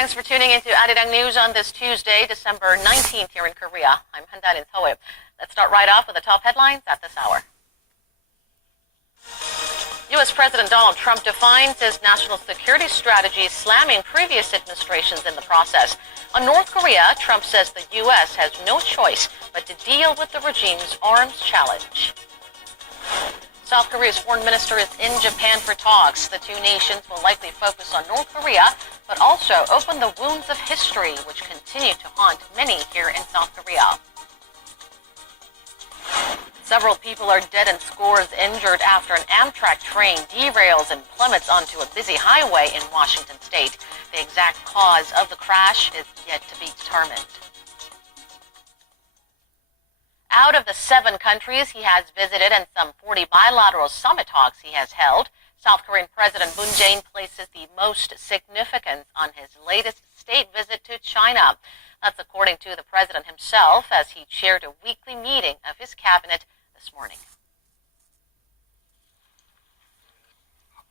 Thanks for tuning into Arirang News on this Tuesday, December 19th here in Korea. I'm Handarin Soe. Let's start right off with the top headlines at this hour. U.S. President Donald Trump defines his national security strategy, slamming previous administrations in the process. On North Korea, Trump says the U.S. has no choice but to deal with the regime's arms challenge. South Korea's foreign minister is in Japan for talks. The two nations will likely focus on North Korea, but also open the wounds of history, which continue to haunt many here in South Korea. Several people are dead and scores injured after an Amtrak train derails and plummets onto a busy highway in Washington state. The exact cause of the crash is yet to be determined. Out of the 7 countries he has visited and some 40 bilateral summit talks he has held, South Korean President Moon Jae-in places the most significance on his latest state visit to China. That's according to the president himself as he chaired a weekly meeting of his cabinet this morning.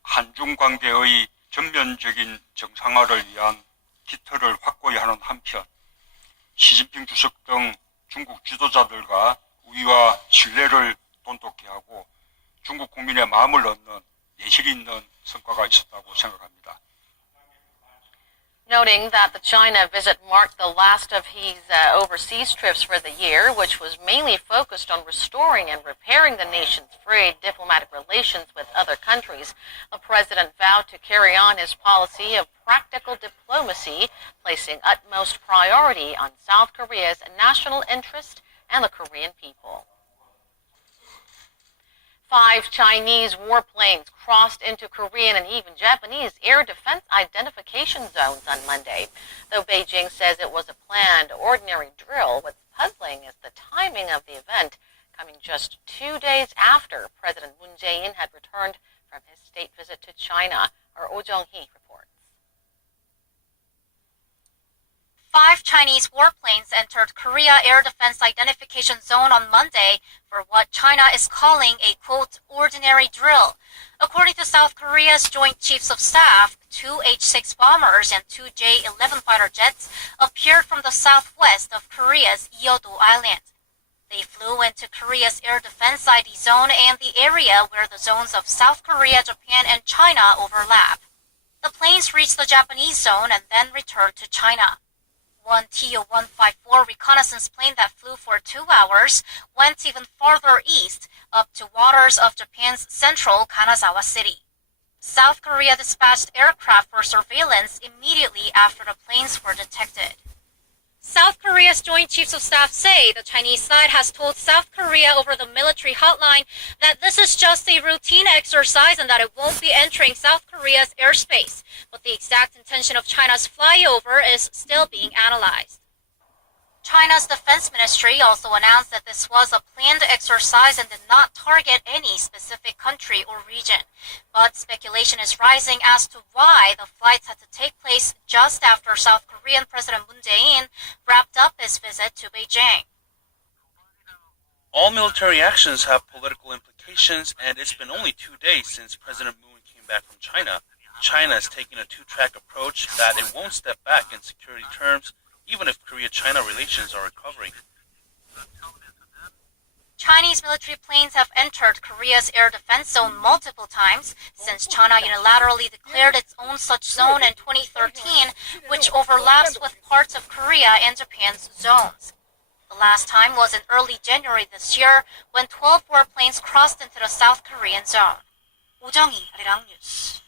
한중 관계의 전면적인 정상화를 위한 기틀을 확고히 하는 한편 시진핑 주석 등 중국 지도자들과 우위와 신뢰를 돈독히 하고 중국 국민의 마음을 얻는 내실 있는 성과가 있었다고 생각합니다. Noting that the China visit marked the last of his overseas trips for the year, which was mainly focused on restoring and repairing the nation's frayed diplomatic relations with other countries, the president vowed to carry on his policy of practical diplomacy, placing utmost priority on South Korea's national interest and the Korean people. 5 Chinese warplanes crossed into Korean and even Japanese air defense identification zones on Monday. Though Beijing says it was a planned, ordinary drill, what's puzzling is the timing of the event, coming just 2 days after President Moon Jae-in had returned from his state visit to China. Our Oh Jung-hee reports. 5 Chinese warplanes entered Korea Air Defense Identification Zone on Monday for what China is calling a, quote, ordinary drill. According to South Korea's Joint Chiefs of Staff, 2 H-6 bombers and 2 J-11 fighter jets appeared from the southwest of Korea's Yeodo Island. They flew into Korea's Air Defense ID Zone and the area where the zones of South Korea, Japan, and China overlap. The planes reached the Japanese zone and then returned to China. One Tu-154 reconnaissance plane that flew for 2 hours went even farther east, up to waters of Japan's central Kanazawa City. South Korea dispatched aircraft for surveillance immediately after the planes were detected. South Korea's Joint Chiefs of Staff say the Chinese side has told South Korea over the military hotline that this is just a routine exercise and that it won't be entering South Korea's airspace. But the exact intention of China's flyover is still being analyzed. China's defense ministry also announced that this was a planned exercise and did not target any specific country or region. But speculation is rising as to why the flights had to take place just after South Korean President Moon Jae-in wrapped up his visit to Beijing. All military actions have political implications, and it's been only 2 days since President Moon came back from China. China is taking a 2-track approach that it won't step back in security terms, even if Korea-China relations are recovering. Chinese military planes have entered Korea's air defense zone multiple times since China unilaterally declared its own such zone in 2013, which overlaps with parts of Korea and Japan's zones. The last time was in early January this year when 12 warplanes crossed into the South Korean zone. Oh Jung-hee, Arirang News.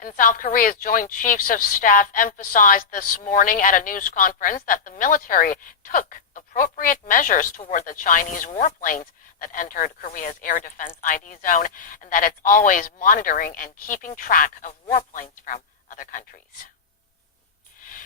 And South Korea's Joint Chiefs of Staff emphasized this morning at a news conference that the military took appropriate measures toward the Chinese warplanes that entered Korea's air defense ID zone, and that it's always monitoring and keeping track of warplanes from other countries.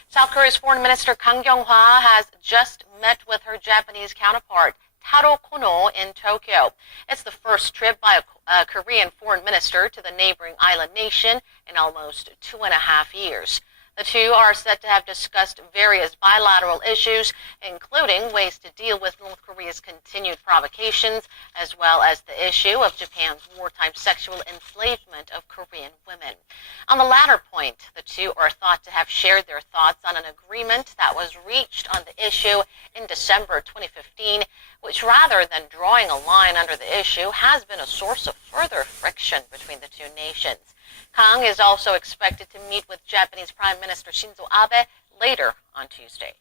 South Korea's Foreign Minister Kang Kyung-hwa has just met with her Japanese counterpart, Taro Kono, in Tokyo. It's the first trip by a Korean foreign minister to the neighboring island nation in almost 2.5 years. The two are said to have discussed various bilateral issues, including ways to deal with North Korea's continued provocations, as well as the issue of Japan's wartime sexual enslavement of Korean women. On the latter point, point. The two are thought to have shared their thoughts on an agreement that was reached on the issue in December 2015, which rather than drawing a line under the issue, has been a source of further friction between the two nations. Kang is also expected to meet with Japanese Prime Minister Shinzo Abe later on Tuesday.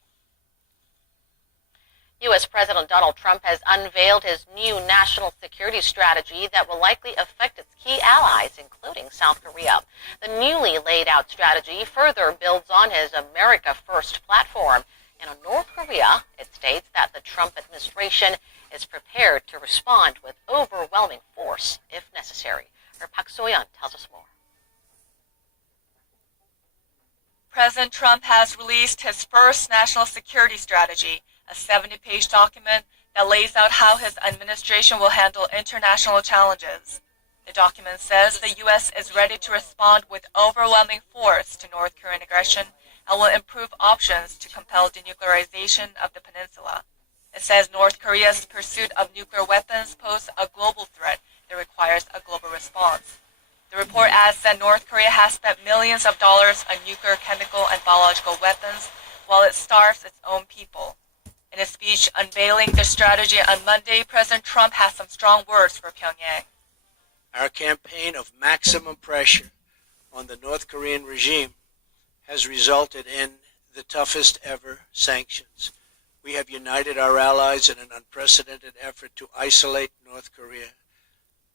U.S. President Donald Trump has unveiled his new national security strategy that will likely affect its key allies, including South Korea. The newly laid out strategy further builds on his America First platform. And on North Korea, it states that the Trump administration is prepared to respond with overwhelming force if necessary. Our Park So-yeon tells us more. President Trump has released his first national security strategy, a 70-page document that lays out how his administration will handle international challenges. The document says the U.S. is ready to respond with overwhelming force to North Korean aggression and will improve options to compel denuclearization of the peninsula. It says North Korea's pursuit of nuclear weapons poses a global threat that requires a global response. The report adds that North Korea has spent millions of dollars on nuclear, chemical, and biological weapons while it starves its own people. In a speech unveiling the strategy on Monday, President Trump has some strong words for Pyongyang. Our campaign of maximum pressure on the North Korean regime has resulted in the toughest ever sanctions. We have united our allies in an unprecedented effort to isolate North Korea.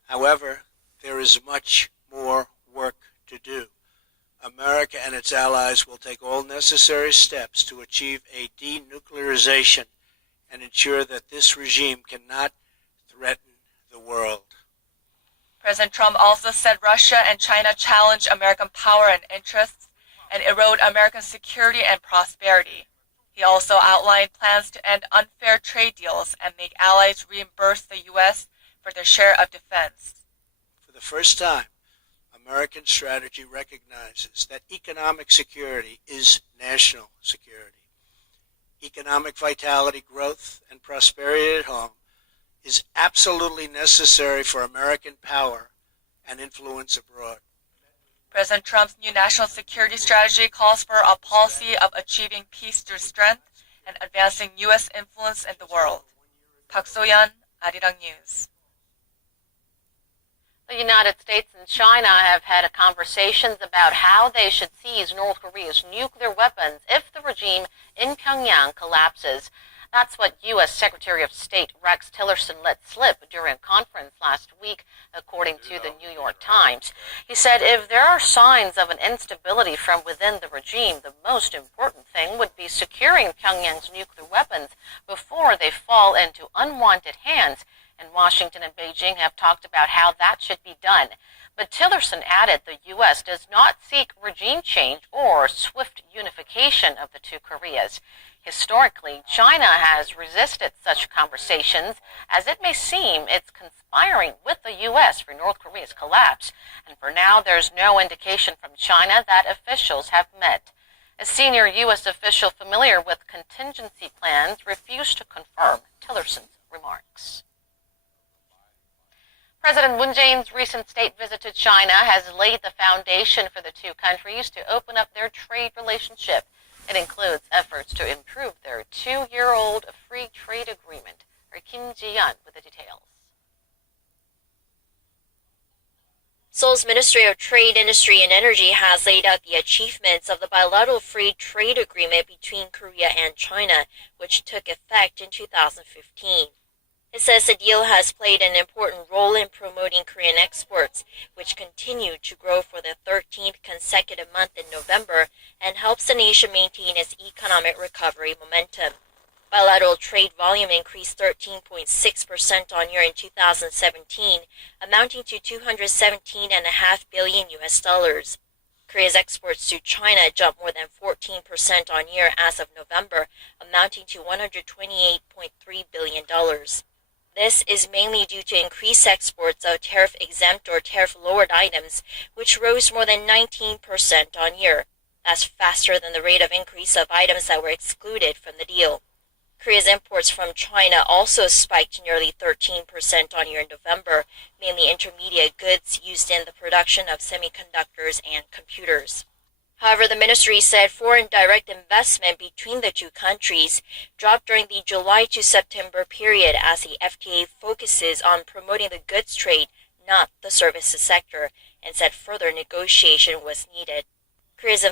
However, there is much more work to do. America and its allies will take all necessary steps to achieve a denuclearization and ensure that this regime cannot threaten the world. President Trump also said Russia and China challenge American power and interests and erode American security and prosperity. He also outlined plans to end unfair trade deals and make allies reimburse the U.S. for their share of defense. For the first time, American strategy recognizes that economic security is national security. Economic vitality, growth, and prosperity at home is absolutely necessary for American power and influence abroad. President Trump's new national security strategy calls for a policy of achieving peace through strength and advancing U.S. influence in the world. Park So-yeon, Arirang News. The United States and China have had conversations about how they should seize North Korea's nuclear weapons if the regime in Pyongyang collapses. That's what U.S. Secretary of State Rex Tillerson let slip during a conference last week, according to the New York Times. He said if there are signs of an instability from within the regime, the most important thing would be securing Pyongyang's nuclear weapons before they fall into unwanted hands. And Washington and Beijing have talked about how that should be done. But Tillerson added the U.S. does not seek regime change or swift unification of the two Koreas. Historically, China has resisted such conversations, as it may seem it's conspiring with the U.S. for North Korea's collapse. And for now, there's no indication from China that officials have met. A senior U.S. official familiar with contingency plans refused to confirm Tillerson's remarks. President Moon Jae-in's recent state visit to China has laid the foundation for the two countries to open up their trade relationship. It includes efforts to improve their 2-year-old free trade agreement. Our Kim Ji-yeon with the details. Seoul's Ministry of Trade, Industry and Energy has laid out the achievements of the bilateral free trade agreement between Korea and China, which took effect in 2015. It says the deal has played an important role in promoting Korean exports, which continued to grow for the 13th consecutive month in November and helps the nation maintain its economic recovery momentum. Bilateral trade volume increased 13.6% on year in 2017, amounting to $217.5 billion US. Korea's exports to China jumped more than 14% on year as of November, amounting to $128.3 billion. This is mainly due to increased exports of tariff-exempt or tariff-lowered items, which rose more than 19% on year. That's faster than the rate of increase of items that were excluded from the deal. Korea's imports from China also spiked nearly 13% on year in November, mainly intermediate goods used in the production of semiconductors and computers. However, the ministry said foreign direct investment between the two countries dropped during the July to September period as the FTA focuses on promoting the goods trade, not the services sector, and said further negotiation was needed. Korea's